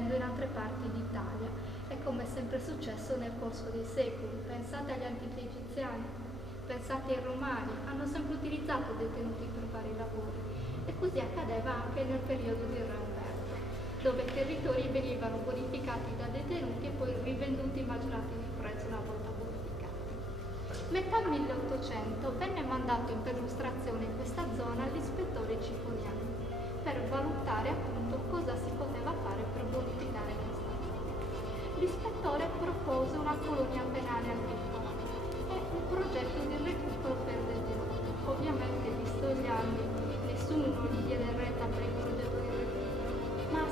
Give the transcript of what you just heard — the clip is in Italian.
diffondendo in altre parti d'Italia e come è sempre successo nel corso dei secoli. Pensate agli antichi egiziani, pensate ai romani, hanno sempre utilizzato detenuti per vari lavori e così accadeva anche nel periodo di Re Umberto, dove i territori venivano bonificati da detenuti e poi rivenduti maggiorati di prezzo una volta bonificati. Metà 1800 venne mandato in perlustrazione in questa zona l'ispettore Cicognani per valutare appunto cosa si poteva fare per bonificare questa zona. L'ispettore propose una colonia penale agricola e un progetto di recupero per detenuti. Ovviamente, visto gli anni, nessuno gli diede retta per il progetto di recupero, ma